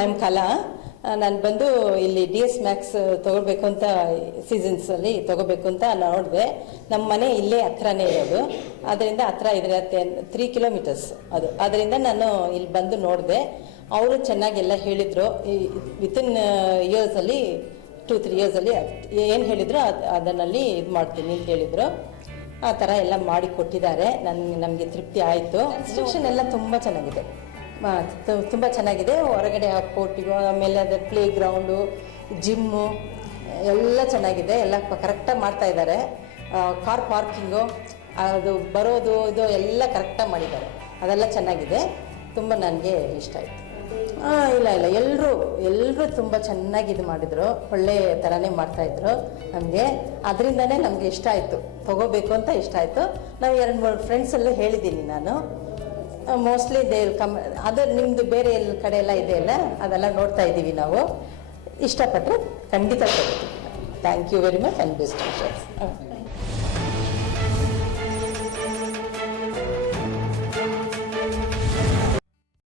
I am ಕಲಾ. ನಾನು ಬಂದು ಇಲ್ಲಿ DS Max ತೊಗೋಬೇಕು ಅಂತ ಸೀಸನ್ಸಲ್ಲಿ ತೊಗೋಬೇಕು ಅಂತ ನೋಡಿದೆ. ನಮ್ಮ ಮನೆ ಇಲ್ಲೇ ಹತ್ರನೇ ಇರೋದು, ಅದರಿಂದ ಹತ್ರ ಇದ್ರೆ 3 ಕಿಲೋಮೀಟರ್ಸ್ ಅದು. ಅದರಿಂದ ನಾನು ಇಲ್ಲಿ ಬಂದು ನೋಡಿದೆ. ಅವರು ಚೆನ್ನಾಗೆಲ್ಲ ಹೇಳಿದರು. ವಿತಿನ್ ಇಯರ್ಸಲ್ಲಿ 2-3 ಇಯರ್ಸಲ್ಲಿ ಏನು ಹೇಳಿದ್ರು ಅದನ್ನಲ್ಲಿ ಇದು ಮಾಡ್ತೀನಿ ಅಂತ ಹೇಳಿದರು. ಆ ಥರ ಎಲ್ಲ ಮಾಡಿ ಕೊಟ್ಟಿದ್ದಾರೆ. ನಮಗೆ ತೃಪ್ತಿ ಆಯಿತು. ಕನ್ಸ್ಟ್ರಕ್ಷನ್ ಎಲ್ಲ ತುಂಬ ಚೆನ್ನಾಗಿದೆ, ತುಂಬ ಚೆನ್ನಾಗಿದೆ. ಹೊರಗಡೆ ಕೋರ್ಟಿಗೂ, ಆಮೇಲೆ ಅದರ ಪ್ಲೇ ಗ್ರೌಂಡು, ಜಿಮ್ಮು ಎಲ್ಲ ಚೆನ್ನಾಗಿದೆ. ಎಲ್ಲ ಕರೆಕ್ಟಾಗಿ ಮಾಡ್ತಾ ಇದ್ದಾರೆ. ಕಾರ್ ಪಾರ್ಕಿಂಗು, ಅದು ಬರೋದು ಇದು ಎಲ್ಲ ಕರೆಕ್ಟಾಗಿ ಮಾಡಿದ್ದಾರೆ. ಅದೆಲ್ಲ ಚೆನ್ನಾಗಿದೆ. ತುಂಬ ನನಗೆ ಇಷ್ಟ ಆಯಿತು. ಇಲ್ಲ ಎಲ್ಲರೂ ತುಂಬ ಚೆನ್ನಾಗಿ ಇದು ಮಾಡಿದರು. ಒಳ್ಳೆ ಥರನೇ ಮಾಡ್ತಾಯಿದ್ರು ನಮಗೆ. ಅದರಿಂದನೇ ನಮಗೆ ಇಷ್ಟ ಆಯಿತು, ತೊಗೋಬೇಕು ಅಂತ ಇಷ್ಟ ಆಯಿತು. ನಾವು 2-3 ಫ್ರೆಂಡ್ಸಲ್ಲೂ ಹೇಳಿದ್ದೀನಿ ನಾನು. ಮೋಸ್ಟ್ಲಿ ಅದು ನಿಮ್ಮದು ಬೇರೆ ಕಡೆ ಎಲ್ಲ ಇದೆಯಲ್ಲ, ಅದೆಲ್ಲ ನೋಡ್ತಾ ಇದ್ದೀವಿ ನಾವು. ಇಷ್ಟಪಟ್ಟರೆ ಖಂಡಿತ ತೊಗೋತೀವಿ. Thank you very much and best wishes.